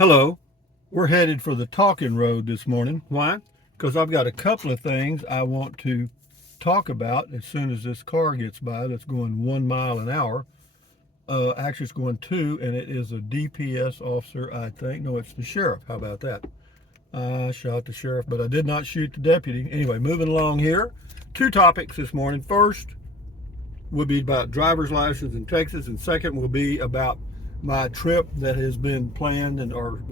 Hello, we're headed for the talking road this morning. Why? Because I've got a couple of things I want to talk about as soon as this car gets by that's going 1 mile an hour. Actually, it's going two, and it is a DPS officer, I think. No, it's the sheriff. How about that? I shot the sheriff, but I did not shoot the deputy. Anyway, moving along here. Two topics this morning. First will be about driver's license in Texas, and second will be about my trip that has been planned or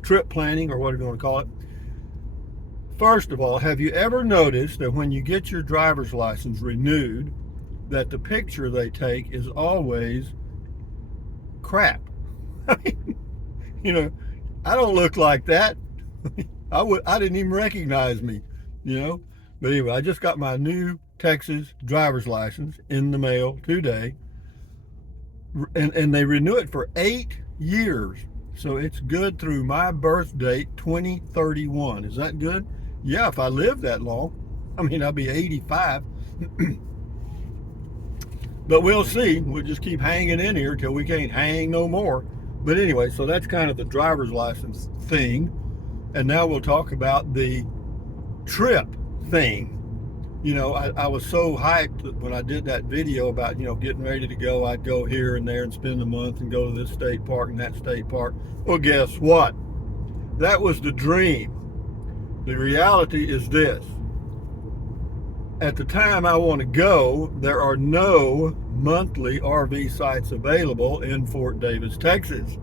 trip planning, or whatever you want to call it. First of all, have you ever noticed that when you get your driver's license renewed, that the picture they take is always crap? I mean, you know, I don't look like that. I didn't even recognize me, you know. But anyway, I just got my new Texas driver's license in the mail today, and they renew it for 8 years. So it's good through my birth date, 2031. Is that good? Yeah, if I live that long. I mean, I'll be 85. But we'll see. We'll just keep hanging in here till we can't hang no more. But anyway, so that's kind of the driver's license thing. And now we'll talk about the trip thing. You know, I was so hyped when I did that video about, getting ready to go. I'd go here and there and spend a month and go to this state park and that state park. Well, guess what? That was the dream. The reality is this. At the time I want to go, there are no monthly RV sites available in Fort Davis, Texas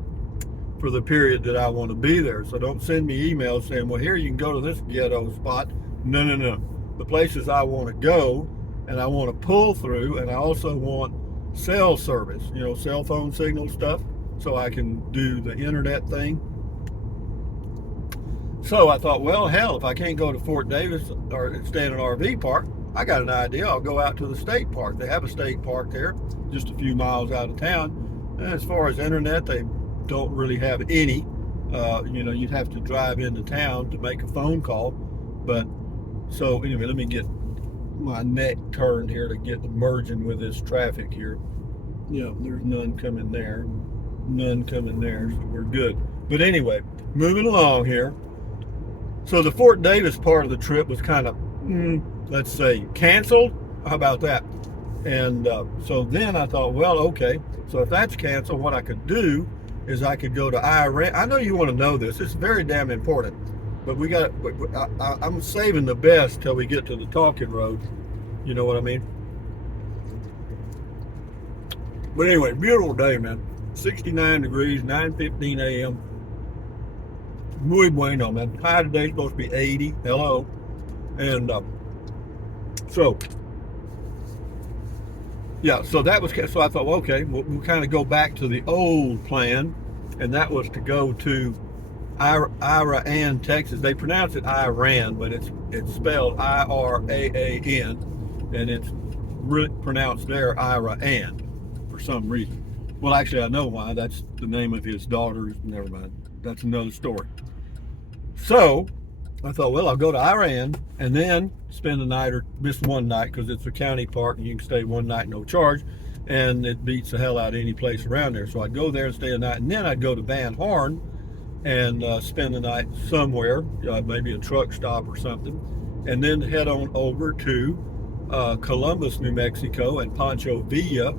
for the period that I want to be there. So don't send me emails saying, well, here you can go to this ghetto spot. No, no, no. The places I want to go and I want to pull through, and I also want cell service, cell phone signal stuff, so I can do the internet thing. So I thought, well, hell, if I can't go to Fort Davis or stay in an RV park, I got an idea. I'll go out to the state park. They have a state park there, just a few miles out of town. And as far as internet, they don't really have any. You'd have to drive into town to make a phone call. But so anyway, let me get my neck turned here to get merging with this traffic here. There's none coming there, so we're good. But anyway, moving along here. So the Fort Davis part of the trip was kind of, let's say, canceled. How about that? And so then I thought, well, okay. So if that's canceled, what I could do is I could go to Iran. I know you want to know this. It's very damn important. But I'm saving the best till we get to the talking road. You know what I mean? But anyway, beautiful day, man. 69 degrees, 9:15 a.m. Muy bueno, man. High today supposed to be 80. Hello. And so that was, so I thought, well, okay, we'll kind of go back to the old plan, and that was to go to Iran, Texas. They pronounce it Iran, but it's spelled Iraan, and it's pronounced there Iran for some reason. Well, actually, I know why. That's the name of his daughter. Never mind. That's another story. So I thought, well, I'll go to Iran and then spend the night, or miss one night, because it's a county park and you can stay one night no charge, and it beats the hell out of any place around there. So I'd go there and stay a night, and then I'd go to Van Horn and spend the night somewhere, maybe a truck stop or something, and then head on over to Columbus, New Mexico, and Pancho Villa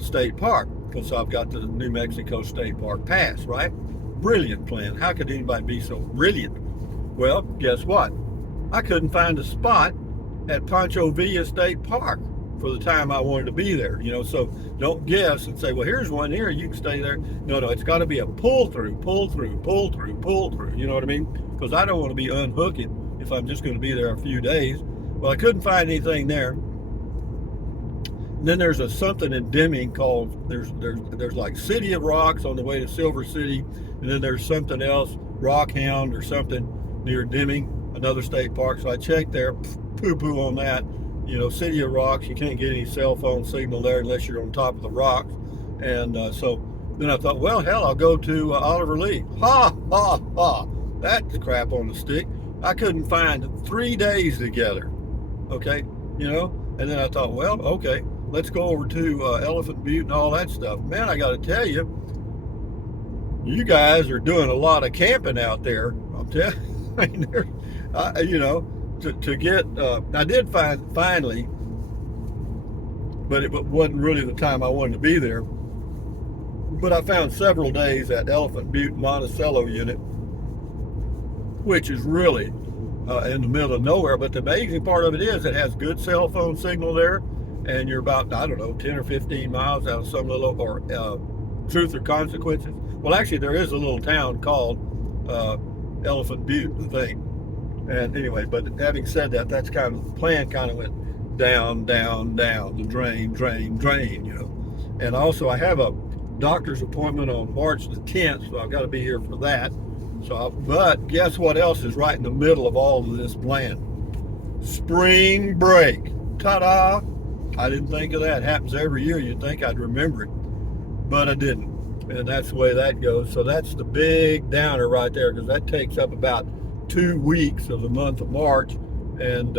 State Park, because I've got the New Mexico State Park pass, right? Brilliant plan. How could anybody be so brilliant? Well, guess what? I couldn't find a spot at Pancho Villa State Park for the time I wanted to be there, so don't guess and say, well, here's one here, you can stay there. No, it's got to be a pull through, you know what I mean? Because I don't want to be unhooking if I'm just going to be there a few days. Well, I couldn't find anything there. And then there's something in Deming called, there's like City of Rocks on the way to Silver City, and then there's something else, Rockhound or something near Deming, another state park. So I checked there, poo-poo on that. City of Rocks, you can't get any cell phone signal there unless you're on top of the rocks. And so then I thought, well, hell, I'll go to Oliver Lee. Ha, ha, ha. That's crap on the stick. I couldn't find 3 days together, okay? And then I thought, well, okay, let's go over to Elephant Butte and all that stuff. Man, I got to tell you, You guys are doing a lot of camping out there. I'm telling you, I mean, you know, to get, I did find finally, but it wasn't really the time I wanted to be there. But I found several days at Elephant Butte Monticello unit, which is really in the middle of nowhere. But the amazing part of it is it has good cell phone signal there, and you're about, I don't know, 10 or 15 miles out of some little, or Truth or Consequences. Well, actually, there is a little town called Elephant Butte, I think. And anyway, but having said that, that's kind of the plan. Kind of went down, down, down, the drain, drain, drain. You know. And also, I have a doctor's appointment on March the 10th, so I've got to be here for that. But guess what else is right in the middle of all of this plan? Spring break. Ta-da! I didn't think of that. It happens every year. You'd think I'd remember it, but I didn't. And that's the way that goes. So that's the big downer right there, because that takes up about 2 weeks of the month of March. And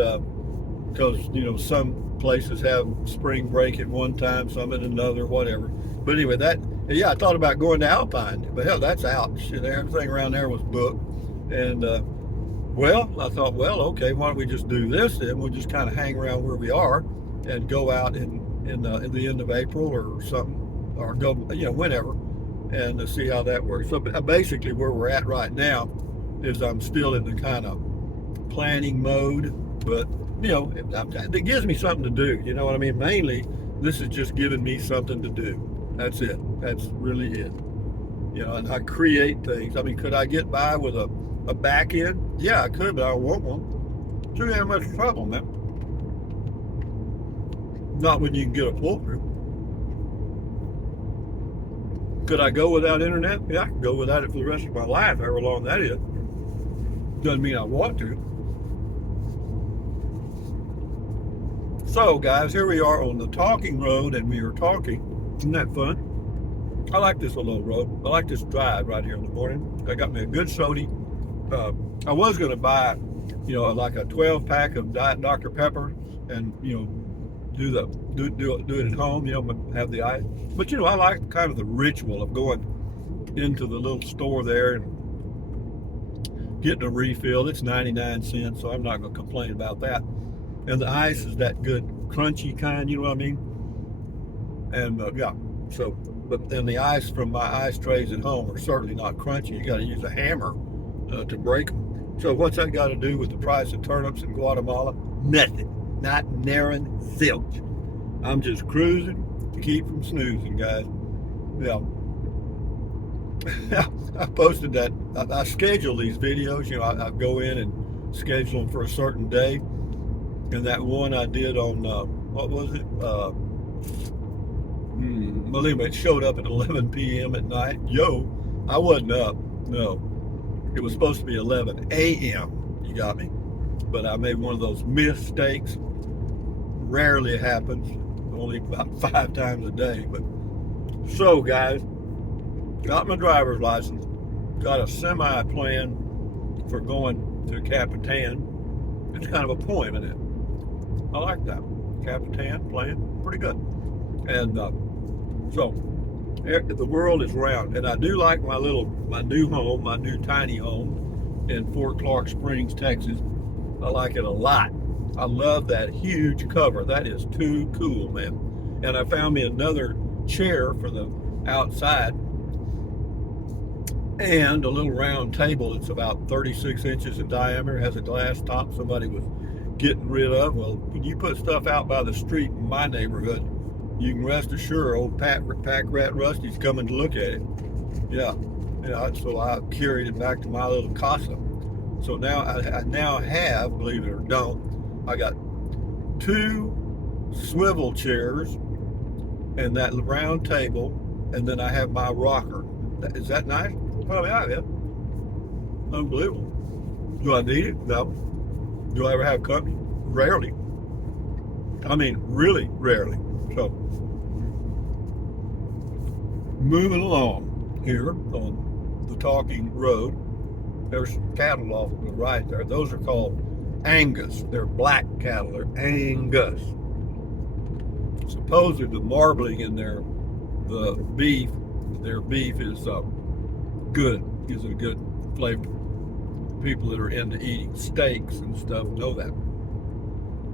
because, you know, some places have spring break at one time, some at another, whatever. But anyway, I thought about going to Alpine, but hell, that's out. Shit, everything around there was booked. And I thought, well, okay, why don't we just do this then? We'll just kind of hang around where we are and go out in the end of April or something, or go, you know, whenever, and to see how that works. So basically where we're at right now is I'm still in the kind of planning mode, but, you know, it gives me something to do. You know what I mean? Mainly, this is just giving me something to do. That's it. That's really it. You know, and I create things. I mean, could I get by with a back end? Yeah, I could, but I don't want one. Too damn much trouble, man. Not when you can get a pull through. Could I go without internet? Yeah, I can go without it for the rest of my life, however long that is. Doesn't mean I want to. So, guys, here we are on the talking road, and we are talking. Isn't that fun? I like this little road. I like this drive right here in the morning. I got me a good sody. I was going to buy, you know, like a 12-pack of Diet Dr. Pepper, and, you know, do it at home, you know, have the ice. But, you know, I like kind of the ritual of going into the little store there and getting a refill. It's 99 cents, so I'm not going to complain about that. And the ice is that good crunchy kind, you know what I mean? And yeah, so, but then the ice from my ice trays at home are certainly not crunchy. You got to use a hammer to break them. So what's that got to do with the price of turnips in Guatemala? Nothing. Not nary zilch. I'm just cruising to keep from snoozing, guys. Yeah. I posted that. I schedule these videos. You know, I go in and schedule them for a certain day. And that one I did on, what was it? Well, anyway, it showed up at 11 p.m. at night. Yo, I wasn't up. No. It was supposed to be 11 a.m. You got me. But I made one of those mistakes. Rarely happens. Only about 5 times a day. But so, guys, got my driver's license. Got a semi plan for going to Capitan. It's kind of a poem, isn't it? I like that. Capitan plan, pretty good. And so the world is round, and I do like my new home, my new tiny home in Fort Clark Springs, Texas. I like it a lot. I love that huge cover. That is too cool, man. And I found me another chair for the outside and a little round table that's about 36 inches in diameter, has a glass top somebody was getting rid of. Well, when you put stuff out by the street in my neighborhood, you can rest assured old Pack Rat Rusty's coming to look at it. Yeah. So I carried it back to my little casa. So now I now have, believe it or don't, I got 2 swivel chairs and that round table, and then I have my rocker. Is that nice? Probably I have. Unbelievable. Do I need it? No. Do I ever have company? Rarely. I mean, really rarely. So, moving along here on the talking road, there's some cattle off to the right there. Those are called Angus. They're black cattle. They're Angus. Supposedly the marbling in their beef is Good. Gives it a good flavor. People that are into eating steaks and stuff know that.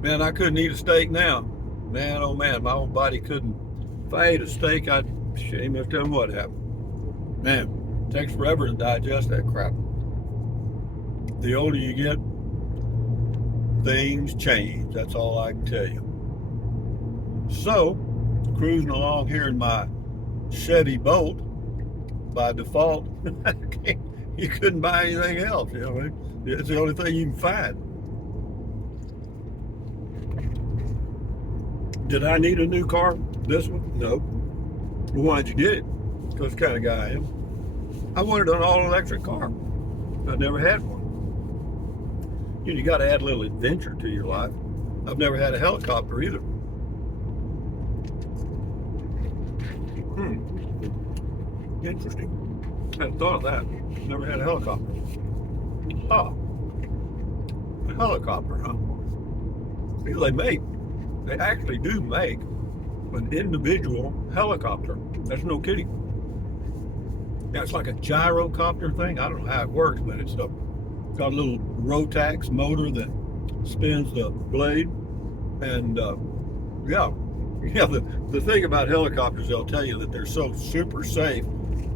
Man, I couldn't eat a steak now. Man, oh man, my own body couldn't. If I ate a steak, I'd shame if tell them what happened. Man, it takes forever to digest that crap. The older you get, things change. That's all I can tell you. So, cruising along here in my Chevy Bolt, by default, you couldn't buy anything else. You know, it's the only thing you can find. Did I need a new car? This one? No. Well, why'd you get it? Because the kind of guy I am. I wanted an all-electric car. I never had one. You got to add a little adventure to your life. I've never had a helicopter either. Interesting. I hadn't thought of that. Never had a helicopter. Oh, a helicopter, huh? Because they actually do make an individual helicopter. That's no kidding. Yeah, it's like a gyrocopter thing. I don't know how it works, but it's got a little Rotax motor that spins the blade. And yeah, the thing about helicopters, they'll tell you that they're so super safe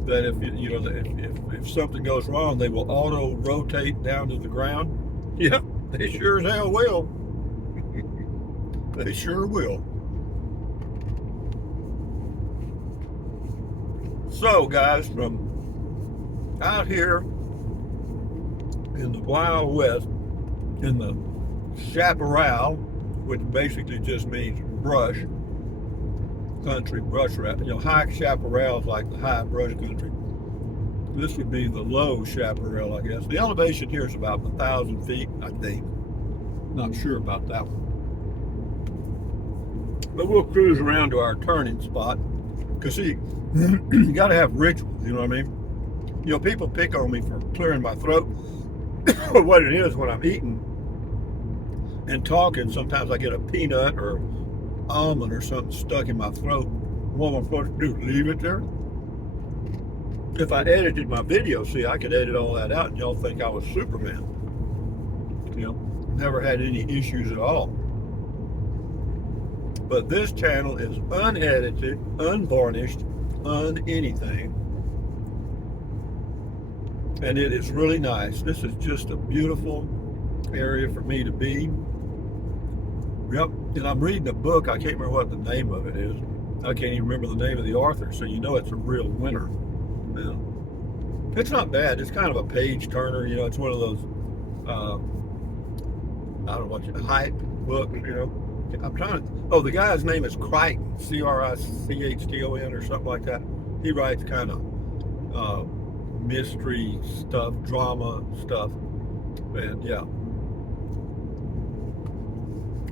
that if something goes wrong, they will auto rotate down to the ground. Yeah, they sure as hell will. They sure will. So, guys, from out here in the Wild West, in the chaparral, which basically just means brush country, brush, high chaparral is like the high brush country. This would be the low chaparral, I guess. The elevation here is about 1,000 feet, I think. Not sure about that one. But we'll cruise around to our turning spot. Because, see, you got to have rituals, you know what I mean? People pick on me for clearing my throat. But what it is, when I'm eating and talking, sometimes I get a peanut or almond or something stuck in my throat. What am I supposed to do? Leave it there? If I edited my video, see, I could edit all that out and y'all think I was Superman. Never had any issues at all. But this channel is unedited, unvarnished, anything. And it is really nice. This is just a beautiful area for me to be. Yep. And I'm reading a book. I can't remember what the name of it is. I can't even remember the name of the author. So it's a real winner. It's not bad. It's kind of a page turner. It's one of those, I don't know what, hype books, I'm trying to, the guy's name is Crichton, Crichton or something like that. He writes kind of mystery stuff, drama stuff. And yeah.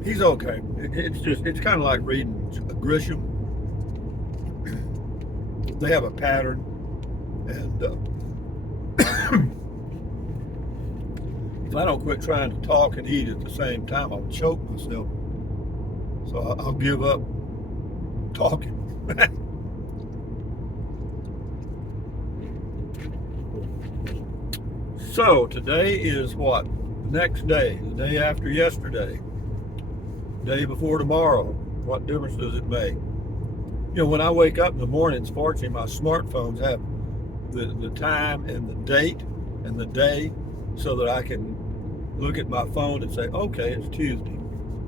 He's okay. It's kind of like reading Grisham. They have a pattern. And if I don't quit trying to talk and eat at the same time, I'll choke myself. So I'll give up talking. So today is what? The next day, the day after yesterday, day before tomorrow. What difference does it make? When I wake up in the mornings, fortunately, my smartphones have the time and the date and the day so that I can look at my phone and say, okay, it's Tuesday.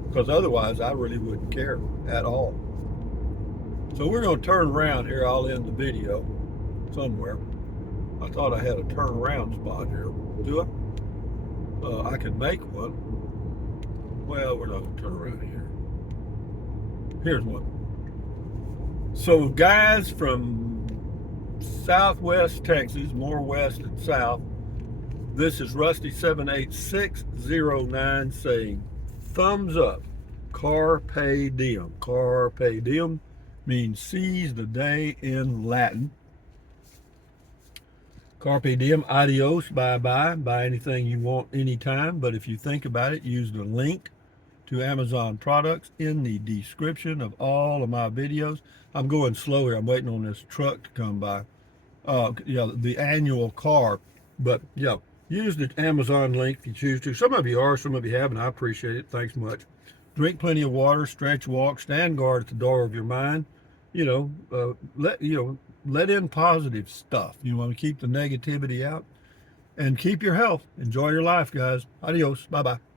Because otherwise, I really wouldn't care at all. So we're going to turn around here. I'll end the video somewhere. I thought I had a turn around spot here. Do I? I can make one. Well, we're not going to turn around here. Here's one. So guys from Southwest Texas, more west and south, this is Rusty78609 saying, thumbs up, carpe diem. Carpe diem means seize the day in Latin. Carpe diem, adios, bye-bye, buy anything you want anytime. But if you think about it, use the link to Amazon products in the description of all of my videos. I'm going slow here. I'm waiting on this truck to come by. Yeah, the annual carb. But yeah, use the Amazon link if you choose to. Some of you are, some of you haven't. I appreciate it. Thanks much. Drink plenty of water, stretch, walk, stand guard at the door of your mind. Let in positive stuff. You want to keep the negativity out and keep your health. Enjoy your life, guys. Adios. Bye bye.